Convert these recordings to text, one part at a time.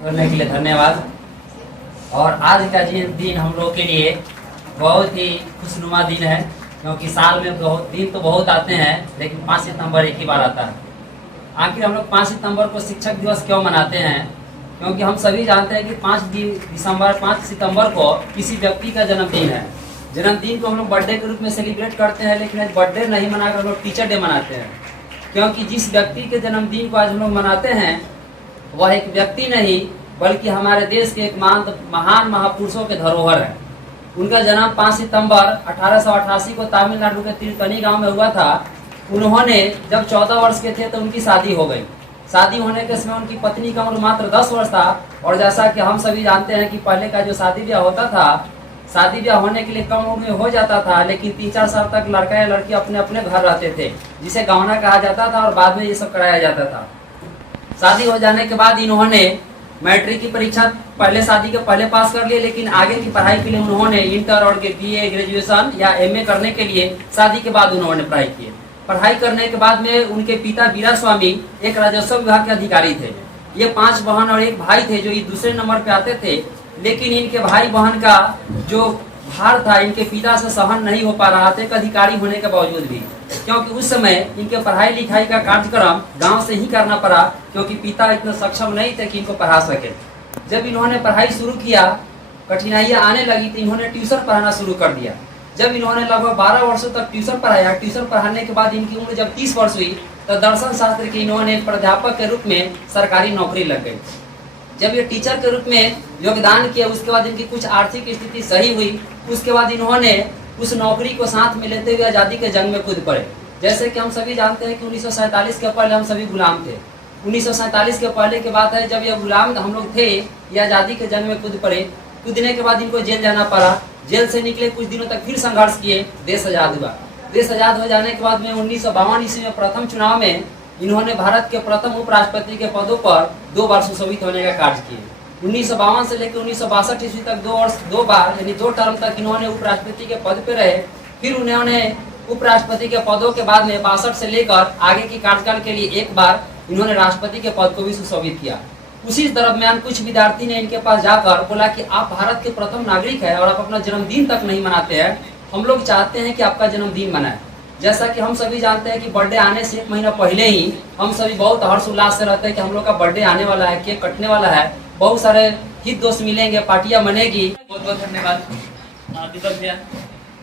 करने के लिए धन्यवाद। और आज का दिन हम लोग के लिए बहुत ही खुशनुमा दिन है, क्योंकि साल में दिन तो बहुत आते हैं, लेकिन 5 सितंबर एक ही बार आता है। आखिर हम लोग 5 सितंबर को शिक्षक दिवस क्यों मनाते हैं? क्योंकि हम सभी जानते हैं कि 5 सितंबर को किसी व्यक्ति का जन्मदिन है। जन्मदिन को हम लोग बर्थडे के रूप में सेलिब्रेट करते हैं, लेकिन आज बर्थडे नहीं मनाकर हम लोग टीचर डे मनाते हैं। क्योंकि जिस व्यक्ति के जन्मदिन को आज हम लोग मनाते हैं वह एक व्यक्ति नहीं बल्कि हमारे देश के एक महान महापुरुषों के धरोहर है। उनका जन्म 5 सितंबर 1888 को तमिलनाडु के तिरुतनी गांव में हुआ था। उन्होंने जब 14 वर्ष के थे तो उनकी शादी हो गई। शादी होने के समय उनकी पत्नी का उम्र मात्र 10 वर्ष था। और जैसा कि हम सभी जानते हैं कि पहले का जो शादी ब्याह होता था, शादी ब्याह होने के लिए कम उम्र में हो जाता था, लेकिन 3-4 साल तक लड़का या लड़की अपने अपने घर रहते थे, जिसे गहना कहा जाता था, और बाद में ये सब कराया जाता था। शादी हो जाने के बाद इन्होंने मैट्रिक की परीक्षा पहले शादी के पहले पास कर लिए, लेकिन आगे की पढ़ाई के लिए उन्होंने इंटर और बीए ग्रेजुएशन या एमए करने के लिए शादी के बाद उन्होंने पढ़ाई की। पढ़ाई करने के बाद में उनके पिता वीरा स्वामी एक राजस्व विभाग के अधिकारी थे। ये 5 बहन और एक भाई थे जो दूसरे नंबर पे आते थे, लेकिन इनके भाई बहन का जो भार था इनके पिता से सहन नहीं हो पा रहा था, एक अधिकारी होने के बावजूद भी। क्योंकि उस समय इनके पढ़ाई लिखाई का कार्यक्रम गांव से ही करना पड़ा, क्योंकि पिता इतने सक्षम नहीं थे कि इनको पढ़ा सके। जब इन्होंने पढ़ाई शुरू किया, कठिनाइयां आने लगी तो इन्होंने ट्यूशन पढ़ाना शुरू कर दिया। जब इन्होंने लगभग 12 वर्षों तक ट्यूशन पढ़ाया, ट्यूशन पढ़ाने के बाद इनकी उम्र जब 30 वर्ष हुई तो दर्शन शास्त्र के इन्होंने प्राध्यापक के रूप में सरकारी नौकरी लग गई। जब ये टीचर के रूप में योगदान किया, उसके बाद इनकी कुछ आर्थिक स्थिति सही हुई। उसके बाद इन्होंने उस नौकरी को साथ में लेते हुए आज़ादी के जंग में कूद पड़े। जैसे कि हम सभी जानते हैं कि 1947 के पहले हम सभी गुलाम थे। 1947 के पहले की बात है, जब ये गुलाम हम लोग थे, ये आज़ादी के जंग में कूद पड़े। कूदने के बाद इनको जेल जाना पड़ा। जेल से निकले, कुछ दिनों तक फिर संघर्ष किए, देश आज़ाद हुआ। देश आज़ाद हो जाने के बाद में 1952 ईस्वी में प्रथम चुनाव में इन्होंने भारत के प्रथम उपराष्ट्रपति के पदों पर 2 बार सुशोभित होने का कार्य किए। 1952 से लेकर 1962 ईस्वी तक 2 बार यानी 2 टर्म तक इन्होंने उपराष्ट्रपति के पद पर रहे। फिर उन्होंने उपराष्ट्रपति के पदों के बाद में 62 से लेकर आगे की कार्यकाल के लिए 1 बार इन्होंने राष्ट्रपति के पद को भी सुशोभित किया। उसी दरम्यान कुछ विद्यार्थी ने इनके पास जाकर बोला कि आप भारत के प्रथम नागरिक हैं और आप अपना जन्मदिन तक नहीं मनाते हैं, हम लोग चाहते हैं कि आपका जन्मदिन मनाएं। जैसा कि हम सभी जानते हैं कि बर्थडे आने से 1 महीना पहले ही हम सभी बहुत हर्ष उल्लास से रहते हैं कि हम लोग का बर्थडे आने वाला है, केक कटने वाला है, बहुत सारे हित दोस्त मिलेंगे, पार्टियां बनेगी। बहुत बहुत धन्यवाद दीपक भैया।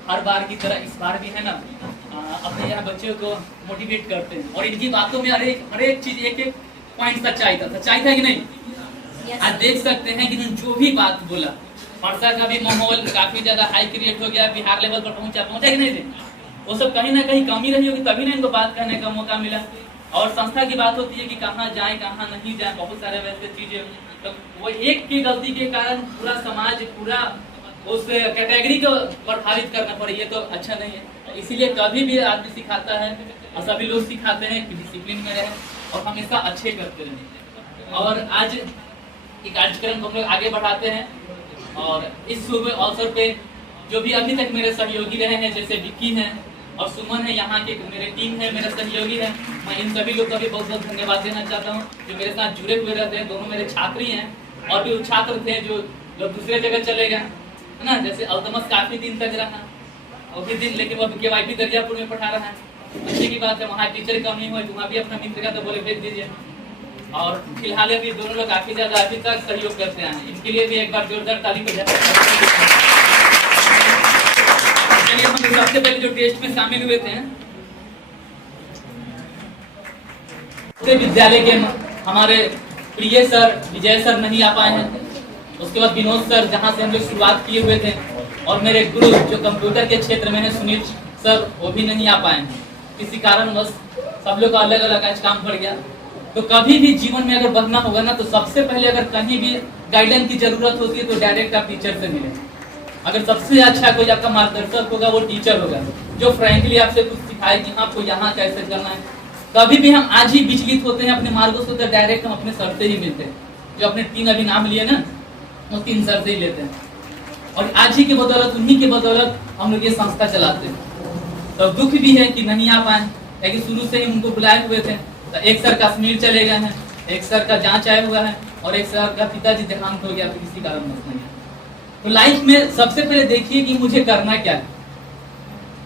हर बार की तरह इस बार भी है ना, अपने यहाँ बच्चों को मोटिवेट करते हैं और इनकी बातों में हर एक चीज एक पॉइंट सच्चाई था कि नहीं। आज देख सकते हैं कि जो भी बात बोला, परसा का भी माहौल काफी ज्यादा हाई क्रिएट हो गया, बिहार लेवल पर पहुंचा कि नहीं, वो सब कहीं ना कहीं कमी रही होगी, तभी ना इनको बात कहने का मौका मिला। और संस्था की बात होती है कि कहाँ जाए कहाँ नहीं जाए, बहुत सारे वैसे चीजें, तो वो एक की गलती के कारण पूरा समाज पूरा उस कैटेगरी को प्रभावित करना पड़े, ये तो अच्छा नहीं है। इसीलिए कभी भी आदमी सिखाता है और सभी लोग सिखाते हैं कि डिसिप्लिन में रहे और हमेशा अच्छे करते रहे। और आज ये कार्यक्रम को हम लोग आगे बढ़ाते हैं और इस शुभ अवसर पे जो भी अभी तक मेरे सहयोगी रहे हैं, जैसे विक्की हैं और सुमन है, यहाँ के मेरे टीम है, मेरे सहयोगी हैं, मैं इन सभी लोग का भी बहुत बहुत धन्यवाद देना चाहता हूँ जो मेरे साथ जुड़े हुए रहते हैं। दोनों मेरे छात्री हैं और भी छात्र थे जो लोग दूसरे जगह चले गए, है ना। जैसे अल्तमस काफी दिन तक रहा, और भी दिन, लेकिन वो केवाईपी दरियापुर में पढ़ा रहा है। अच्छी की बात है, वहाँ टीचर कमी हुई तो वहाँ भी अपना मित्र का तो बोले भेज दीजिए। और फिलहाल अभी दोनों लोग काफी ज्यादा अभी तक सहयोग करते हैं, इनके लिए भी एक बार जोरदार ताली बजाते हैं। चलिए, हम सबसे पहले जो टेस्ट में शामिल हुए थे, विद्यालय के हमारे प्रिय सर विजय सर नहीं आ पाए हैं। उसके बाद विनोद सर, जहाँ से हम लोग शुरुआत किए हुए थे, और मेरे गुरु जो कंप्यूटर के क्षेत्र में है सुनील सर, वो भी नहीं आ पाए हैं किसी कारणवश। सब लोग का अलग अलग आज काम पड़ गया। तो कभी भी जीवन में अगर बढ़ना होगा ना, तो सबसे पहले अगर कहीं भी गाइडलाइन की जरूरत होती है तो डायरेक्ट आप टीचर से मिले। अगर सबसे अच्छा कोई आपका मार्गदर्शक होगा वो टीचर होगा, जो फ्रैंकली आपसे कुछ सिखाए कि आपको यहाँ कैसे करना है। कभी भी हम आज ही विचलित होते हैं अपने मार्गों से, तो डायरेक्ट हम अपने सर से ही मिलते हैं। जो अपने 3 अभी नाम लिए ना, वो 3 सर से ही लेते हैं। और आज ही के बदौलत, उन्हीं के बदौलत हम लोग ये संस्था चलाते हैं। तो दुख भी है कि नहीं आ पाए, लेकिन शुरू से ही उनको बुलाए हुए थे। तो एक सर कश्मीर चले गए हैं, एक सर का जांच आया हुआ है, और एक से आपका पिताजी देहांत हो गया, फिर किसी कारणवश नहीं। तो लाइफ में सबसे पहले देखिए कि मुझे करना क्या है,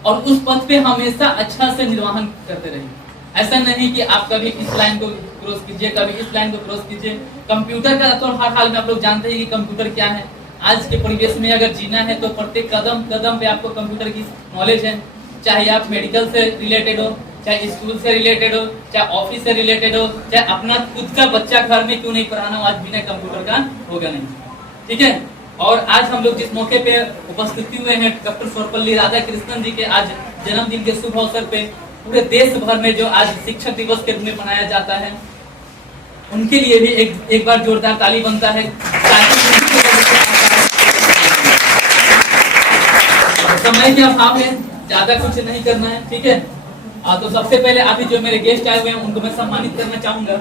और उस पथ पे हमेशा अच्छा से निर्वहन करते रहिए। ऐसा नहीं कि आप कभी इस लाइन को क्रॉस कीजिए, कभी इस लाइन को क्रॉस कीजिए। कंप्यूटर का तो हर हाल में आप लोग जानते हैं कि कंप्यूटर क्या है। आज के परिवेश में अगर जीना है तो प्रत्येक कदम कदम पे आपको कंप्यूटर की नॉलेज है, चाहे आप मेडिकल से रिलेटेड हो, चाहे स्कूल से रिलेटेड हो, चाहे ऑफिस से रिलेटेड हो, चाहे अपना खुद का बच्चा घर में क्यों नहीं पढ़ाना हो, आज बिना कंप्यूटर का होगा नहीं। ठीक है। और आज हम लोग जिस मौके पे उपस्थित हुए हैं डॉक्टर सर्वपल्ली राधाकृष्णन जी के आज जन्मदिन के शुभ अवसर पे, पूरे देश भर में जो आज शिक्षक दिवस के रूप में मनाया जाता है, उनके लिए भी एक बार जोरदार ताली बनता है। समय के अभाव है, ज्यादा कुछ नहीं करना है। ठीक है। तो सबसे पहले अभी जो मेरे गेस्ट आए हुए हैं उनको मैं सम्मानित करना चाहूंगा।